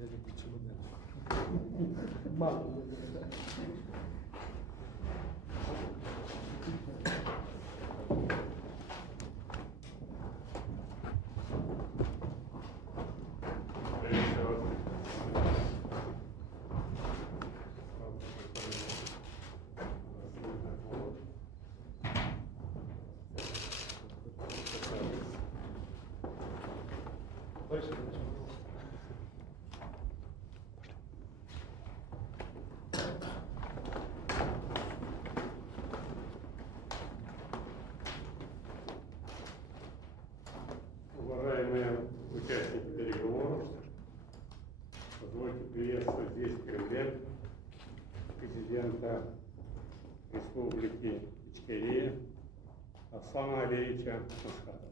Я люблю чемодан. Мало. Уважаемые участники переговоров, позвольте приветствовать здесь в Кремле президента Республики Ичкерия Аслана Алиевича Масхадова.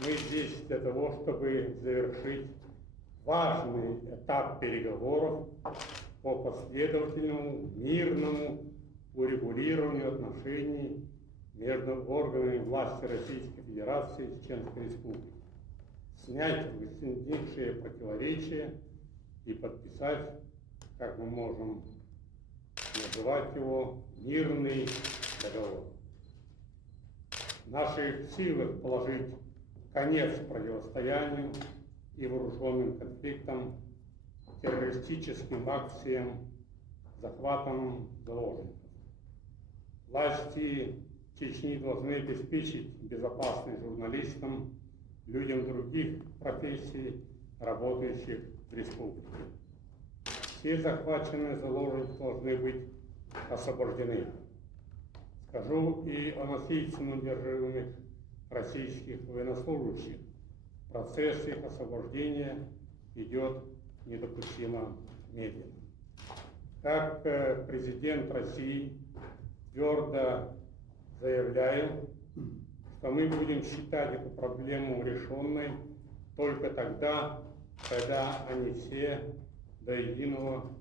Мы здесь для того, чтобы завершить важный этап переговоров по последовательному, мирному урегулированию отношений между органами власти Российской Федерации и Чеченской Республики, снять возникшие противоречия и подписать, как мы можем называть его, мирный договор. В наших силах положить конец противостоянию и вооруженным конфликтам, террористическим акциям, захватам заложников. Власти Чечни должны обеспечить безопасность журналистам, людям других профессий, работающих в республике. Все захваченные заложники должны быть освобождены. Скажу и о насильственно удерживаемых российских военнослужащих. Процесс их освобождения идет недопустимо медленно. Как президент России твердо заявляю, что мы будем считать эту проблему решенной только тогда, когда они все до единого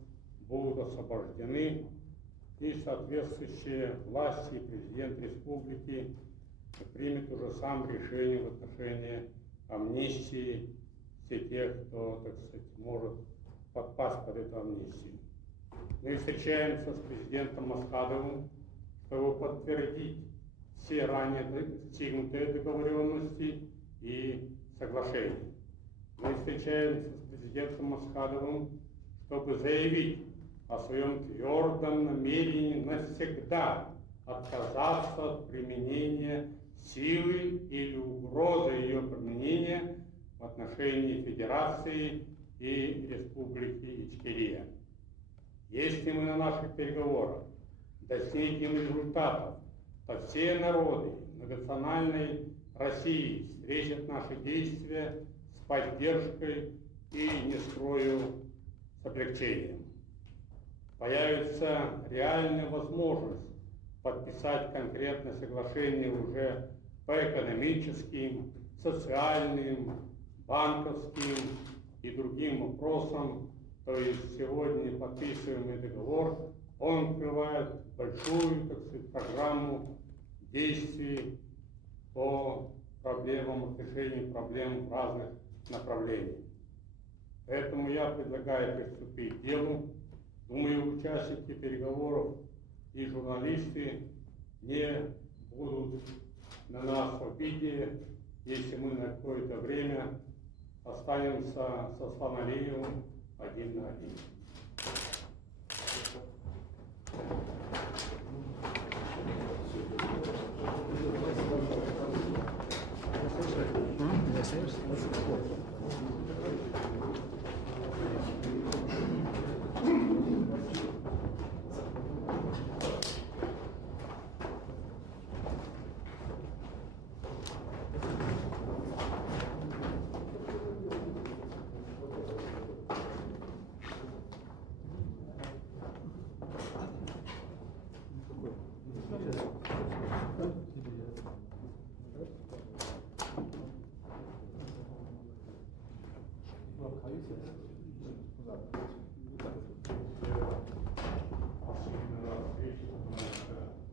будут освобождены и соответствующие власти и президент республики примет уже сам решение в отношении амнистии всех тех, кто, так сказать, может подпасть под эту амнистию. Мы встречаемся с президентом Масхадовым, чтобы подтвердить все ранее достигнутые договоренности и соглашения. Мы встречаемся с президентом Масхадовым, чтобы заявить о своем твердом намерении навсегда отказаться от применения силы или угрозы ее применения в отношении Федерации и Республики Ичкерия. Если мы на наших переговорах достигнем результатов, то все народы многонациональной России встретят наши действия с поддержкой и, не скрою, с облегчением. Появится реальная возможность подписать конкретное соглашение уже по экономическим, социальным, банковским и другим вопросам. То есть сегодня подписываемый договор, он открывает большую, так сказать, программу действий по проблемам, решению проблем в разных направлениях. Поэтому я предлагаю приступить к делу. Думаю, участники переговоров и журналисты не будут на нас в обиде, если мы на какое-то время останемся со Асланом Алиевым один на один.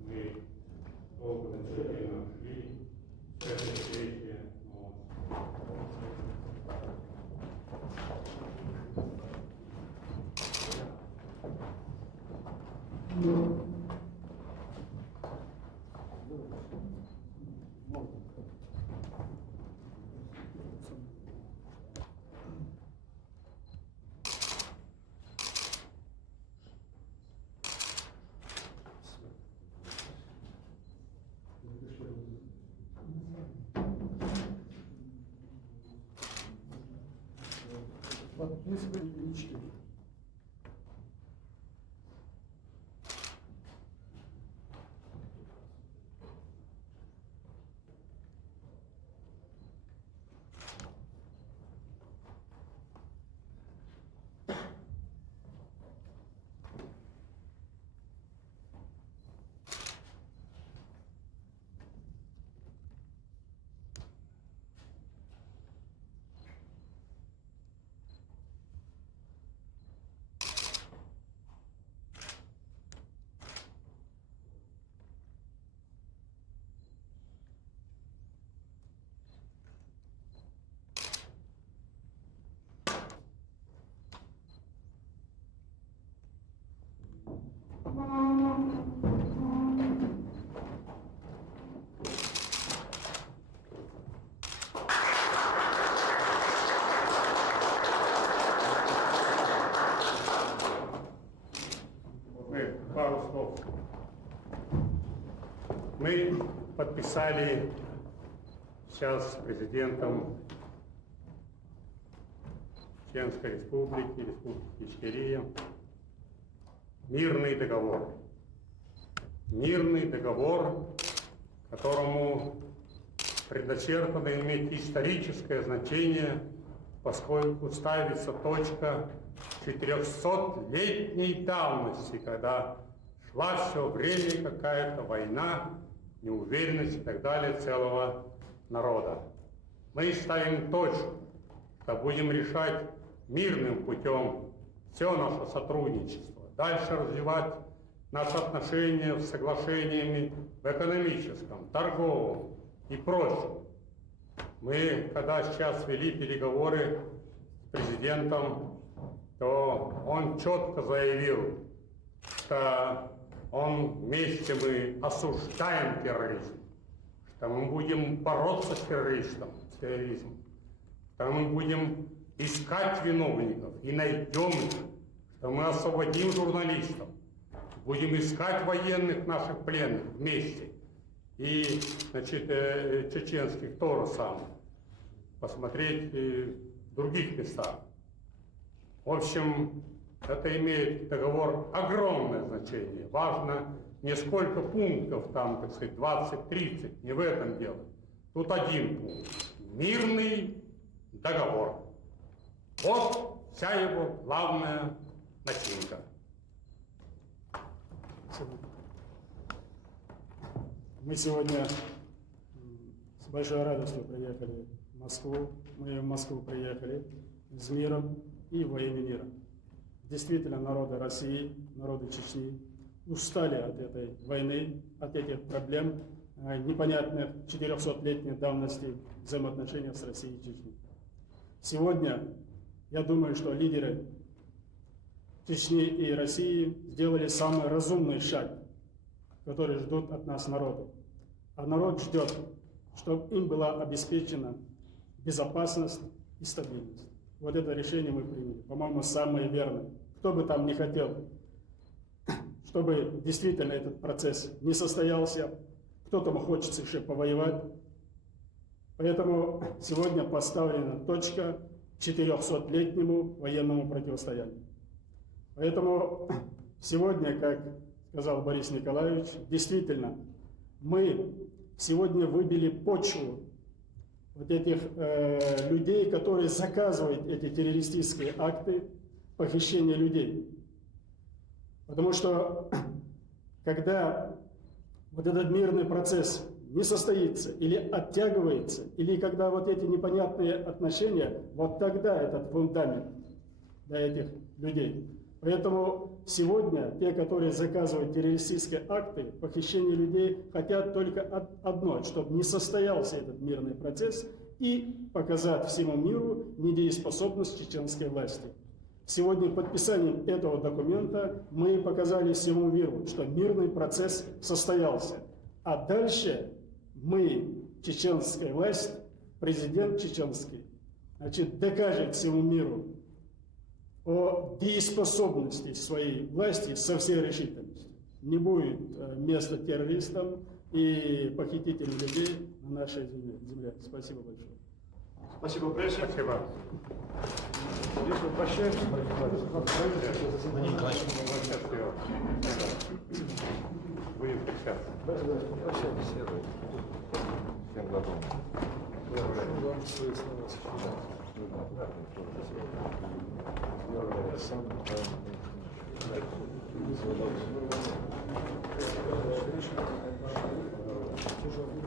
Мы долго начали Подписывай. Пару слов. Мы подписали сейчас с президентом Чеченской Республики, Республики Ичкерия, мирный договор. Мирный договор, которому предначертано иметь историческое значение, поскольку ставится точка 400-летней давности, когда шла все время какая-то война, неуверенность и так далее целого народа. Мы ставим точку, что будем решать мирным путем все наше сотрудничество, дальше развивать наши отношения с соглашениями в экономическом, торговом и прочем. Мы, когда сейчас вели переговоры с президентом, то он четко заявил, что вместе мы осуждаем терроризм, что мы будем бороться с терроризмом, что мы будем искать виновников и найдем их, что мы освободим журналистов, будем искать военных наших пленных вместе и, значит, чеченских тоже самое, посмотреть в других местах. В общем, это имеет договор огромное значение. Важно не сколько пунктов, там, так сказать, 20-30, не в этом дело. Тут один пункт. Мирный договор. Вот вся его главная начинка. Мы сегодня с большой радостью приехали в Москву. Мы в Москву приехали с миром и во имя мира. Действительно, народы России, народы Чечни устали от этой войны, от этих проблем, непонятных 400-летней давности взаимоотношений с Россией и Чечней. Сегодня, я думаю, что лидеры Чечни и России сделали самый разумный шаг, который ждут от нас народу. А народ ждет, чтобы им была обеспечена безопасность и стабильность. Вот это решение мы приняли, по-моему, самое верное. Кто бы там ни хотел, чтобы действительно этот процесс не состоялся, кто-то хочет еще повоевать. Поэтому сегодня поставлена точка 400-летнему военному противостоянию. Поэтому сегодня, как сказал Борис Николаевич, действительно, мы сегодня выбили почву вот этих людей, которые заказывают эти террористические акты похищения людей. Потому что когда вот этот мирный процесс не состоится или оттягивается, или когда вот эти непонятные отношения, вот тогда этот фундамент для этих людей. Поэтому сегодня те, которые заказывают террористические акты, похищение людей, хотят только одно, чтобы не состоялся этот мирный процесс и показать всему миру недееспособность чеченской власти. Сегодня подписанием этого документа мы показали всему миру, что мирный процесс состоялся. А дальше мы, чеченская власть, президент чеченский, значит, докажет всему миру о дееспособности своей власти со всей решительностью. Не будет места террористам и похитителям людей на нашей земле. Спасибо большое. Спасибо, пресса. Спасибо. Здесь мы прощаемся. Будем встречаться. Всем готов. Прошу вам свои слова сейчас. Тяжелый.